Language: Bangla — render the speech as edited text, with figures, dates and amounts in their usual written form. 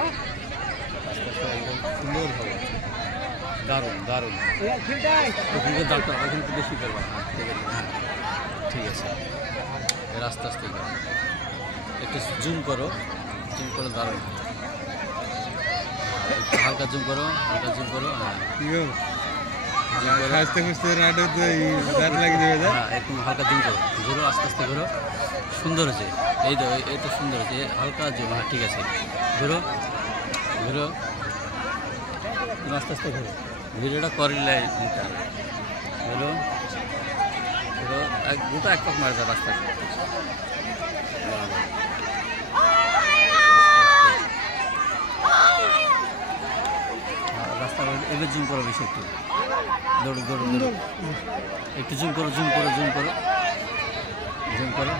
আস্তে আস্তে একদম সুন্দর হবে, দারুণ দারুণ। ওখানে ডাক্তার ওখানে একটু বেশি করবা। হ্যাঁ ঠিক আছে, হ্যাঁ ঠিক আছে, এর আস্তে আস্তে করো, একটু জুম করো, জুম করো, দারুণ। একটু হালকা জুম করো, হালকা জুম করো। হ্যাঁ হাসতে খুঁজতে রাডে তো দাঁত লাগিয়ে দেবে। হ্যাঁ একটু হালকা জুম করো, ঘুরো আস্তে আস্তে ঘুরো, সুন্দর হয়েছে। এই তো এই তো সুন্দর হয়েছে, হালকা জুম। হ্যাঁ ঠিক আছে, ঘুরো ঘুরো, আস্তে আস্তে ঘুরো, ভিডিওটা করলে এটা ঘুরো ঘুরো, গোটা এক পাক মারে যাবে আস্তে আস্তে। রাস্তা এবার জুম করো বেশি, একটু দৌড়ো দৌড়ো দৌড়ো, একটু জুম করো, জুম করো, জুম করো, জুম করো।